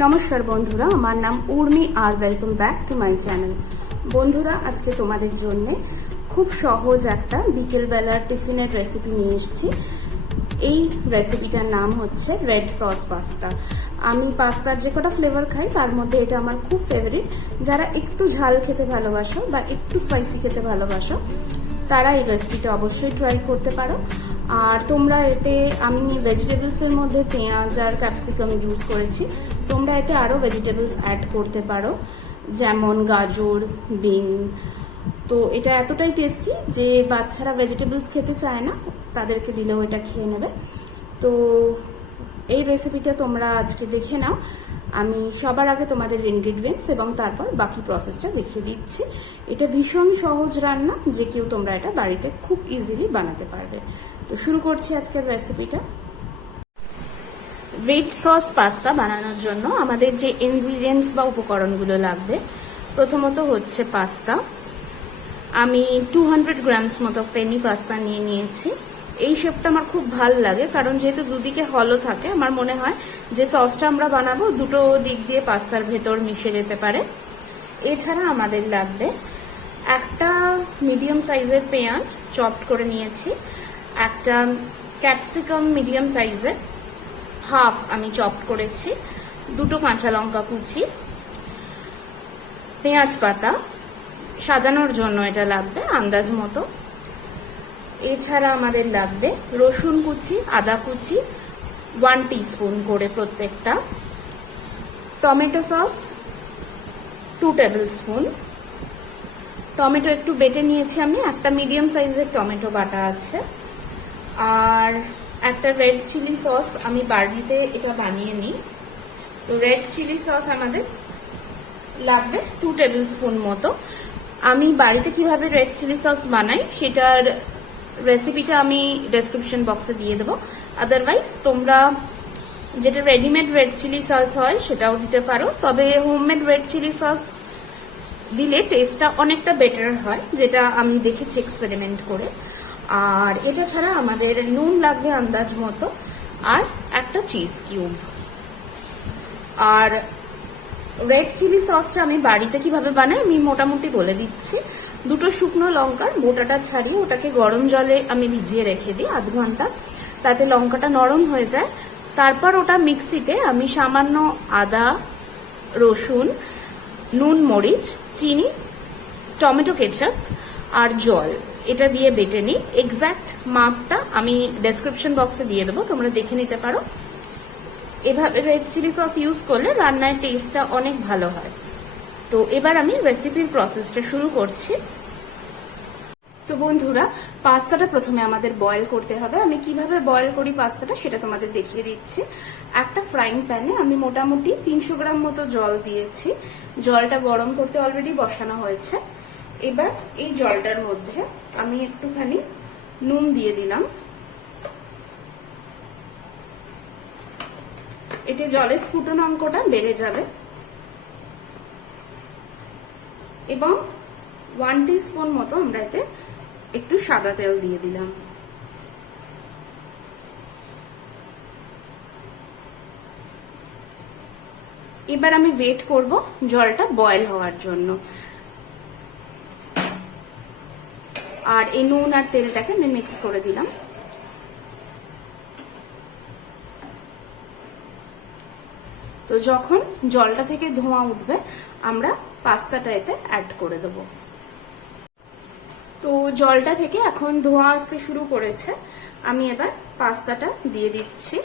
নমস্কার বন্ধুরা, আমার নাম উর্মি আর welcome back to my channel. বন্ধুরা, আজকে তোমাদের জন্য খুব সহজ একটা বিকেলবেলার টিফিনের রেসিপি নিয়ে এসেছি। এই রেসিপিটার নাম হচ্ছে রেড সস পাস্তা। আমি পাস্তার যে কটা ফ্লেভার খাই তার মধ্যে এটা আমার খুব ফেভারিট। যারা একটু ঝাল খেতে ভালোবাসো বা একটু স্পাইসি খেতে ভালোবাসো তারা এই রেসিপিটা অবশ্যই ট্রাই করতে পারো। আর তোমরা এতে, আমি ভেজিটেবলসের মধ্যে পেঁয়াজ আর ক্যাপসিকাম ইউজ করেছি, তোমরা এতে আরও ভেজিটেবলস অ্যাড করতে পারো, যেমন গাজর, বিন। তো এটা এতটাই টেস্টি যে বাচ্চারা ভেজিটেবলস খেতে চায় না, তাদেরকে দিলেও এটা খেয়ে নেবে। তো এই রেসিপিটা তোমরা আজকে দেখে নাও। আমি সবার আগে তোমাদের ইনগ্রিডিয়েন্টস এবং তারপর বাকি প্রসেসটা দেখিয়ে দিচ্ছি। এটা ভীষণ সহজ রান্না, যে কেউ তোমরা এটা বাড়িতে খুব ইজিলি বানাতে পারবে। তো শুরু করছি আজকের রেসিপিটা। রেড সস পাস্তা বানানোর জন্য আমাদের যে ইনগ্রিডিয়েন্টস বা উপকরণগুলো লাগবে, প্রথমত হচ্ছে পাস্তা। আমি 200 গ্রামস মতো পেনি পাস্তা নিয়ে নিয়েছি। এই শেপটা আমার খুব ভাল লাগে, কারণ যেহেতু দুদিকে হলো থাকে, আমার মনে হয় যে সসটা আমরা বানাবো দুটো দিক দিয়ে পাস্তার ভেতর মিশে যেতে পারে। এছাড়া আমাদের লাগবে একটা মিডিয়াম সাইজের পেঁয়াজ চপড করে নিয়েছি, একটা ক্যাপসিকাম মিডিয়াম সাইজের হাফ আমি চপড করেছি, দুটো কাঁচা লঙ্কা কুচি, পেঁয়াজ পাতা সাজানোর জন্য এটা লাগবে আন্দাজ মতো। এছাড়া আমাদের লাগবে রসুন কুচি, আদা কুচি 1 টিস্পুন করে প্রত্যেকটা, tomato sauce 2 table spoon, tomato একটু বেটে নিয়েছি আমি, একটা মিডিয়াম সাইজের টমেটো বাটা আছে, আর একটা রেড চিলি সস আমি বাড়িতে এটা বানিয়ে নিই। তো রেড চিলি সস আমাদের লাগবে 2 টেবিল স্পুন মতো। আমি বাড়িতে কিভাবে রেড চিলি সস বানাই সেটার রেসিপিটা আমি ডেসক্রিপশন বক্সে দিয়ে দেবো। আদারওয়াইজ তোমরা যেটা রেডিমেড রেড চিলি সস হয় সেটাও দিতে পারো, তবে হোমমেড রেড চিলি সস দিলে টেস্টটা অনেকটা বেটার হয়, যেটা আমি দেখেছি এক্সপেরিমেন্ট করে। আর এটা ছাড়া আমাদের নুন লাগবে আন্দাজ মতো, আর একটা চিজ কিউব। আর রেড চিলি সসটা আমি বাড়িতে কিভাবে বানাই আমি মোটামুটি বলে দিচ্ছি। দুটো শুকনো লঙ্কার বোটাটা ছাড়িয়ে ওটাকে গরম জলে আমি ভিজিয়ে রেখে দিই আধ ঘন্টা, তাতে লঙ্কাটা নরম হয়ে যায়। তারপর ওটা মিক্সিতে আমি সামান্য আদা, রসুন, নুন, মরিচ, চিনি, টমেটো কেচাপ আর জল এটা দিয়ে বেটে নিই। এক্স্যাক্ট মাপটা আমি ডেসক্রিপশন বক্সে দিয়ে দেবো, তোমরা দেখে নিতে পারো। এভাবে রেড চিলি সস ইউজ করলে রান্নার টেস্টটা অনেক ভালো হয়। তো এবার আমি রেসিপির প্রসেসটা শুরু করছি। তো বন্ধুরা, পাস্তাটা প্রথমে আমাদের বয়েল করতে হবে। আমি কিভাবে বয়েল করি পাস্তাটা সেটা তোমাদের দেখিয়ে দিচ্ছি। একটা ফ্রাইং প্যানে আমি মোটামুটি 300 গ্রাম মতো জল দিয়েছি। জলটা গরম করতে অলরেডি বসানো হয়েছে। এবার এই জলটার মধ্যে আমি একটুখানি নুন দিয়ে দিলাম। এতে জলের স্ফুটন অঙ্কটা বেড়ে যাবে। এবং 1 টিস্পুন মতো আমরা এতে একটু সাদা তেল দিয়ে দিলাম। এবার আমি ওয়েট করব জলটা বয়েল হওয়ার জন্য। আর এই নুন আর তেলটাকে আমি মিক্স করে দিলাম। তো যখন জলটা থেকে ধোঁয়া উঠবে আমরা পাস্তাটা এতে অ্যাড করে দেব। তো জলটা থেকে এখন ধোঁয়া আসতে শুরু করেছে, আমি এবার পাস্তাটা দিয়ে দিচ্ছি।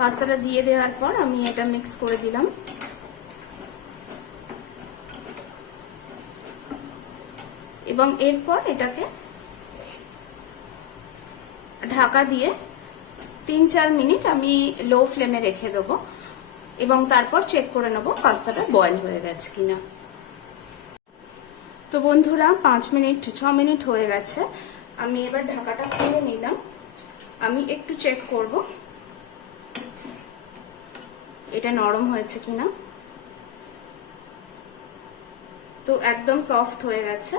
পাস্তাটা দিয়ে দেওয়ার পর আমি এটা মিক্স করে দিলাম। এবং এরপর এটাকে ঢাকা দিয়ে 3-4 মিনিট আমি লো ফ্লেমে রেখে দেবো, এবং তারপর চেক করে নেবো পাস্তাটা বয়েল হয়ে গেছে কিনা। তো বন্ধুরা, 6 মিনিট হয়ে গেছে। আমি এবার ঢাকাটা খুলে নিলাম। আমি একটু চেক করব এটা নরম হয়েছে কিনা। তো একদম সফট হয়ে গেছে।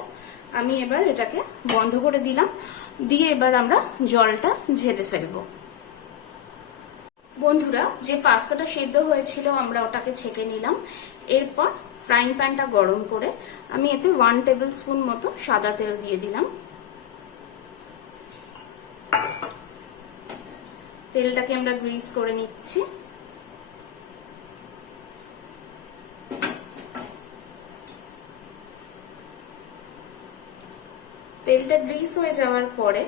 আমি এবার এটাকে বন্ধ করে দিলাম, দিয়ে এবার আমরা জলটা ঝেড়ে ফেলবো। বন্ধুরা, যে পাস্তাটা সেদ্ধ হয়েছিল আমরা ওটাকে ছেঁকে নিলাম। এরপর ফ্রাইং প্যানটা গরম করে আমি এতে 1 টেবিল স্পুন মতো সাদা তেল দিয়ে দিলাম। তেলটাকে আমরা গ্রিস করে নিচ্ছি। তেলটা গ্রিস হয়ে যাওয়ার পরে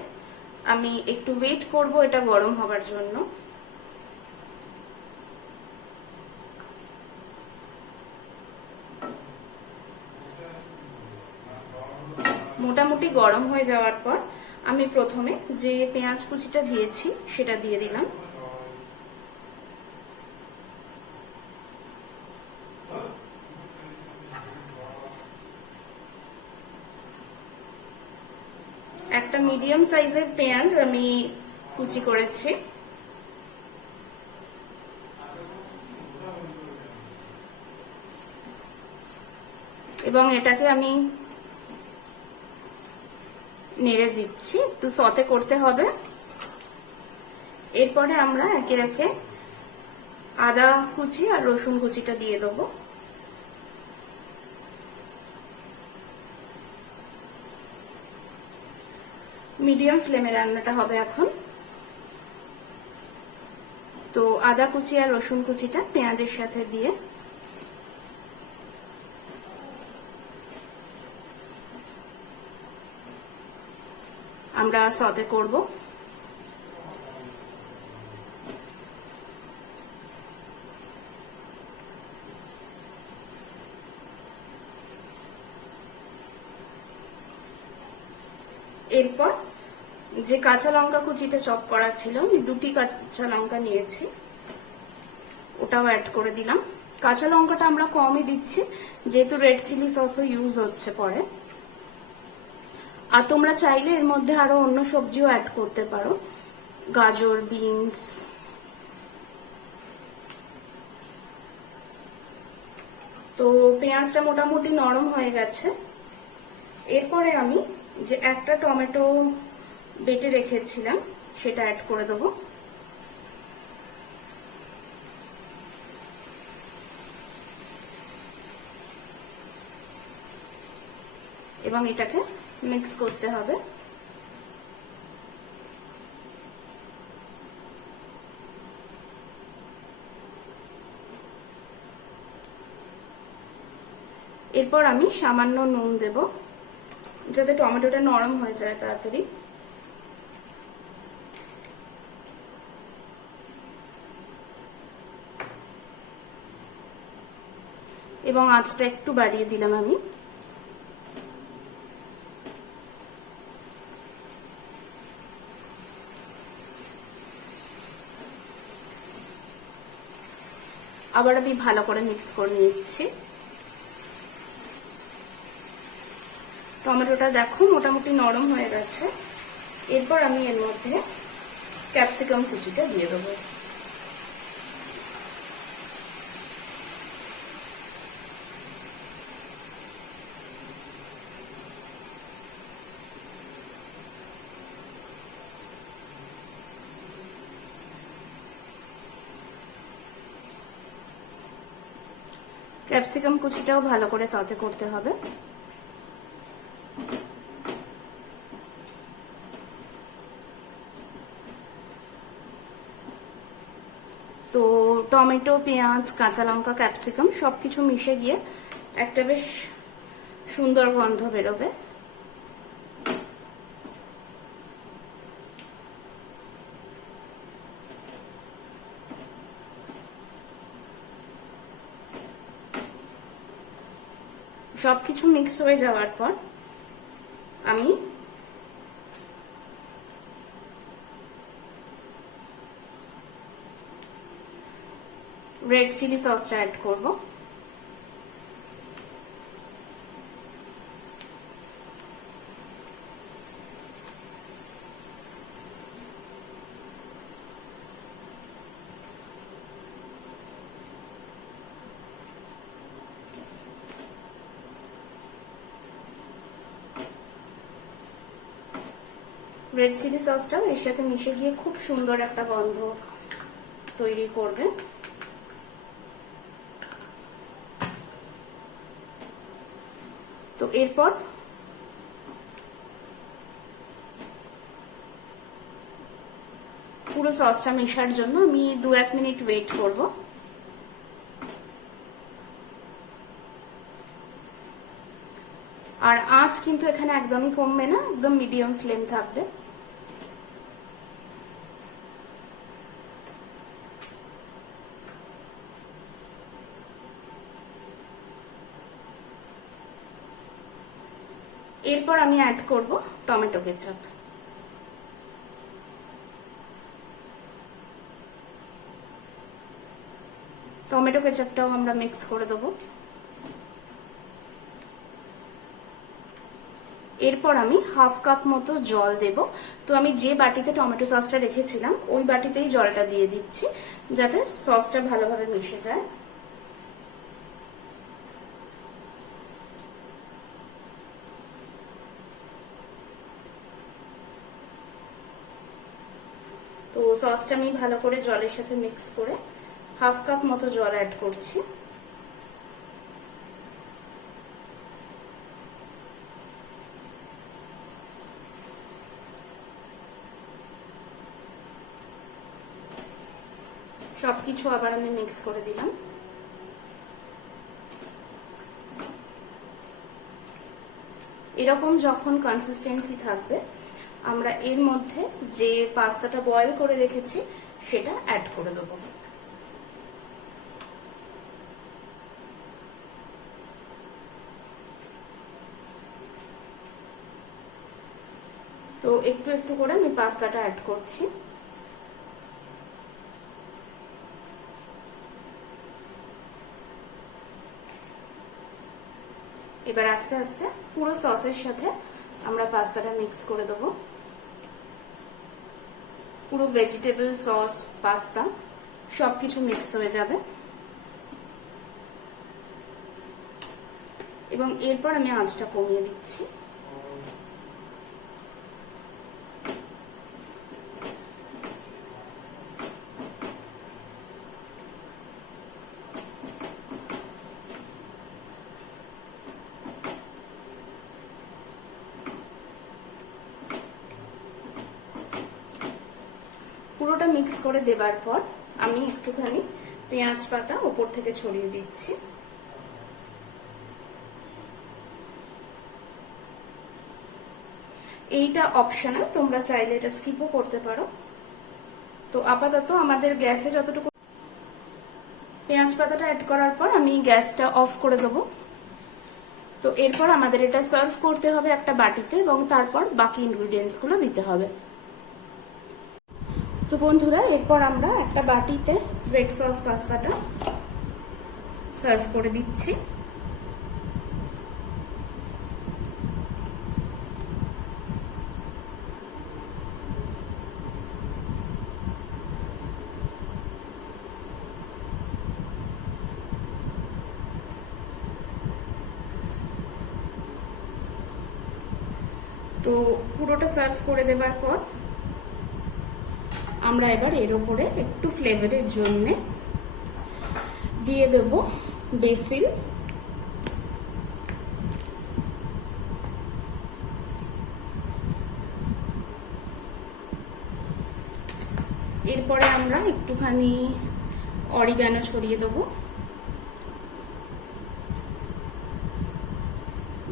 আমি একটু ওয়েট করব এটা গরম হবার জন্য। মোটামুটি গরম হয়ে যাওয়ার পর আমি প্রথমে যে পেঁয়াজ কুচিটা দিয়েছি সেটা দিয়ে দিলাম। একটা মিডিয়াম সাইজের পেঁয়াজ আমি কুচি করেছি। এবং এটাকে আমি নেড়ে দিচ্ছি, একটু সতে করতে হবে। এরপরে আমরা একে একে আদা কুচি আর রসুন কুচিটা দিয়ে দেবো। মিডিয়াম ফ্লেমে রান্নাটা হবে এখন। তো আদা কুচি আর রসুন কুচিটা পেঁয়াজের সাথে দিয়ে আমরা সতে করব। এরপর যে কাঁচা লঙ্কা কুচিটা চপ করা ছিল, আমি 2টি কাঁচা লঙ্কা নিয়েছি, ওটাও অ্যাড করে দিলাম। কাঁচা লঙ্কাটা আমরা কমই দিচ্ছি যেহেতু রেড চিলি সসও ইউজ হচ্ছে পরে। আর তোমরা চাইলে এর মধ্যে আরো অন্য সবজিও অ্যাড করতে পারো, গাজর, বিনস। তো পেঁয়াজটা মোটামুটি নরম হয়ে গেছে। এরপরে আমি যে একটা টমেটো বেটে রেখেছিলাম সেটা অ্যাড করে দেবো। এবং এটাকে মিক্স করতে হবে। এরপর আমি সামান্য নুন দেব যাতে টমেটোটা নরম হয়ে যায় তাড়াতাড়ি। এবং আঁচটা একটু বাড়িয়ে দিলাম আমি। আবার আমি ভালো করে মিক্স করে নিচ্ছি। টমেটোটা দেখো মোটামুটি নরম হয়ে গেছে। এরপর আমি এর মধ্যে ক্যাপসিকাম কুচিটা দিয়ে দেবো। ক্যাপসিকাম কুচিটাও ভালো করে সতে করতে হবে। তো টমেটো, পেঁয়াজ, কাঁচা লঙ্কা, ক্যাপসিকাম সবকিছু মিশে গিয়ে একটা বেশ সুন্দর গন্ধ বেরোবে। সবকিছু মিক্স হয়ে যাওয়ার পর আমি রেড চিলি সসটা অ্যাড করব। রেড চিলি সসটাও এর সাথে মিশে গিয়ে খুব সুন্দর একটা গন্ধ তৈরি করবে। তো এরপর পুরো সসটা মেশার জন্য আমি 2-1 মিনিট ওয়েট করব। আর আঁচ কিন্তু এখানে একদমই কমবে না, একদম মিডিয়াম ফ্লেম থাকবে। এরপর আমি অ্যাড করব টমেটো কেচাপ। টমেটো কেচাপটাও আমরা মিক্স করে দেবো। এরপর আমি 1/2 কাপ মতো জল দেব। তো আমি যে বাটিতে টমেটো সসটা রেখেছিলাম ওই বাটিতেই জলটা দিয়ে দিচ্ছি, যাতে সসটা ভালোভাবে মিশে যায়। তো সসটা আমি ভালো করে জলের সাথে মিক্স করে 1/2 কাপ মতো জল অ্যাড করছি। সবকিছু আবার আমি মিক্স করে দিলাম। এরকম যখন কনসিস্টেন্সি থাকবে, আমরা এর মধ্যে যে পাস্তাটা বয়েল করে রেখেছি সেটা অ্যাড করে দেবো। তো একটু একটু করে আমি পাস্তাটা অ্যাড করছি। এবার আস্তে আস্তে পুরো সসের সাথে আমরা পাস্তাটা মিক্স করে দেবো। পুরো ভেজিটেবল সস, পাস্তা সবকিছু মিক্স হয়ে যাবে। এবং এরপর আমি আঁচটা কমিয়ে দিচ্ছি। পুরোটা মিক্স করে দেবার পর আমি একটুখানি পেঁয়াজ পাতা উপর থেকে ছড়িয়ে দিচ্ছি। এইটা অপশনাল, তোমরা চাইলে এটা স্কিপও করতে পারো। তো আপাতত আমাদের গ্যাসে যতটুকু, পেঁয়াজ পাতাটা অ্যাড করার পর আমি গ্যাসটা অফ করে দেবো। তো এরপর আমাদের এটা সার্ভ করতে হবে একটা বাটিতে, এবং তারপর বাকি ইনগ্রিডিয়েন্টস গুলো দিতে হবে। তো বন্ধুরা, এরপর আমরা একটা বাটিতে রেড সস পাস্তাটা সার্ভ করে দিচ্ছি। তো পুরোটা সার্ভ করে দেবার পর আমরা এবার এর উপরে একটু ফ্লেভারের জন্য দিয়ে দেব বেসিল। এরপরে আমরা একটুখানি অরিগানো ছড়িয়ে দেব,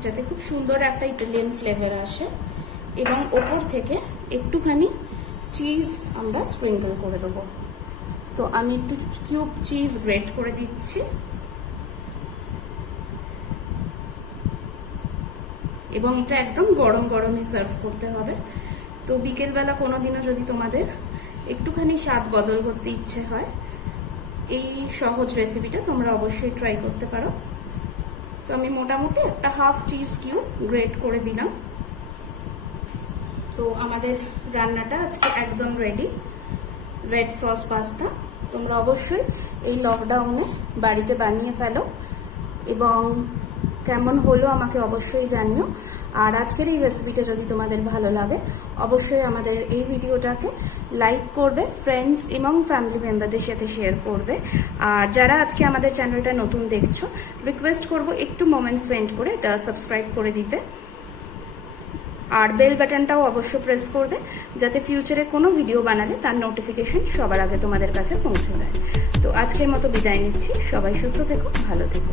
যাতে খুব সুন্দর একটা ইটালিয়ান ফ্লেভার আসে। এবং ওপর থেকে একটুখানি চিজ আমরা স্প্রিঙ্কল করে দেবো। তো আমি একটু কিউব চিজ গ্রেট করে দিচ্ছি। এবং এটা একদম গরম গরমই সার্ভ করতে হবে। তো বিকেলবেলা কোনোদিনও যদি তোমাদের একটুখানি স্বাদ বদল করতে ইচ্ছে হয়, এই সহজ রেসিপিটা তোমরা অবশ্যই ট্রাই করতে পারো। তো আমি মোটামুটি একটা হাফ চিজ কিউব গ্রেট করে দিলাম। তো আমাদের রান্নাটা আজকে একদম রেডি, রেড সস পাস্তা। তোমরা অবশ্যই এই লকডাউনে বাড়িতে বানিয়ে ফেলো এবং কেমন হলো আমাকে অবশ্যই জানিও। আর আজকের এই রেসিপিটা যদি তোমাদের ভালো লাগে অবশ্যই আমাদের এই ভিডিওটাকে লাইক করবে, ফ্রেন্ডস এবং ফ্যামিলি মেম্বারদের সাথে শেয়ার করবে। আর যারা আজকে আমাদের চ্যানেলটা নতুন দেখছো, রিকোয়েস্ট করব একটু মোমেন্ট স্পেন্ড করে এটা সাবস্ক্রাইব করে দিতে। আর বেল বাটনটাও অবশ্য প্রেস করবে যাতে ফিউচারে কোনো ভিডিও বানালে তার নোটিফিকেশন সবার আগে তোমাদের কাছে পৌঁছে যায়। তো আজকের মতো বিদায় নিচ্ছি, সবাই সুস্থ থেকো, ভালো থেকো।